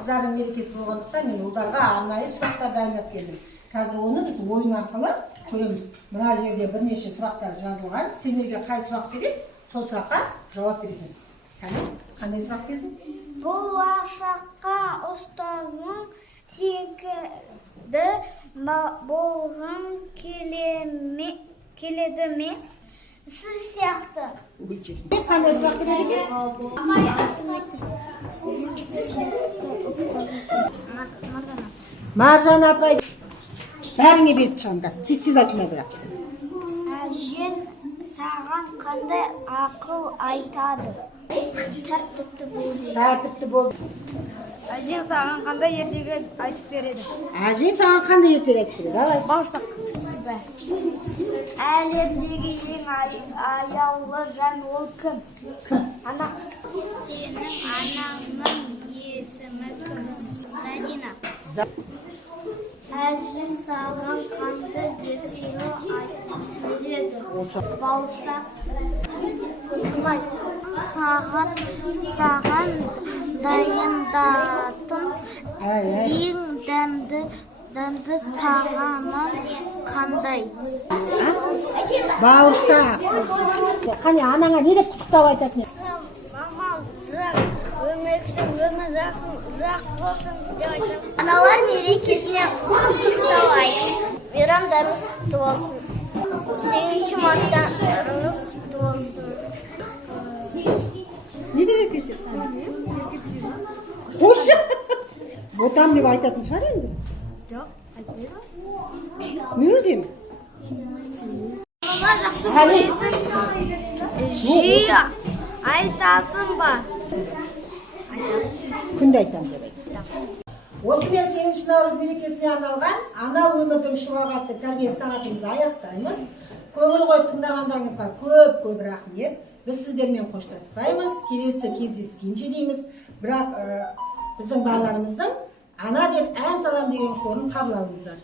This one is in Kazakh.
қыздардың мерекесі болғандықтан мен ұлдарға арнайы сұрақтар дайындап келдім. Қазір оны біз ойын арқылы көреміз. Мына жерде бірнеше сұрақтар жазылған. Сендерге қай сұрақ керек, сол сұраққа жауап бересің. Сәлем, қандай сұрақ келді? Болашаққа ұстаздың секілді болғың келеді ме? Сіз сияқты. Қандай сұрақ келеді? Маржан апай. Бәріңе беріп шығамын. Тез айтыңдар бірақ. Әжең саған қандай ақыл айтады? Тәртіпті бол. Тәртіпті бол. Әжең саған қандай ертегі айтып береді? Әжең саған қандай ертегі айтып береді? Алай. Бауырсақ. Әлемдегі ең аяулы жан ол кім? Ана. Сенің анаңның есімі кім? Задина. Әжең саған қандай ертегі айтып береді? Бауырсақ. Саған дайындатын ең дәмді тағамың қандай? Бауырсақ. Қане анаңа не деп құттықтау айтатын? Мама, өмірсің, ұзақ болсын деп айтамын. Аналар мерекесіне құттықтау айтып, мейрамдарыңыз құтты болсын. 8 мартарыңыз құтты болсын. Не деп берсек? Қошы. Ботам деп айтатын шығар енді? Жоқ, айтпайды. Мүлдем. Мама жақсы көретін жиі айтасың ба? Күнде айтам деп айтам. Осымен 8 наурыз мерекесіне арналған ана өмірдің шуағы атты тәрбие сағатымызды аяқтаймыз. Көңіл қойып тыңдағандарыңызға көп рахмет. Біз сіздермен қоштаспаймыз. Келесі кездескенше дейміз. Бірақ біздің балаларымыздың ана деп ән салам деген қорын қабыл алыңыздар.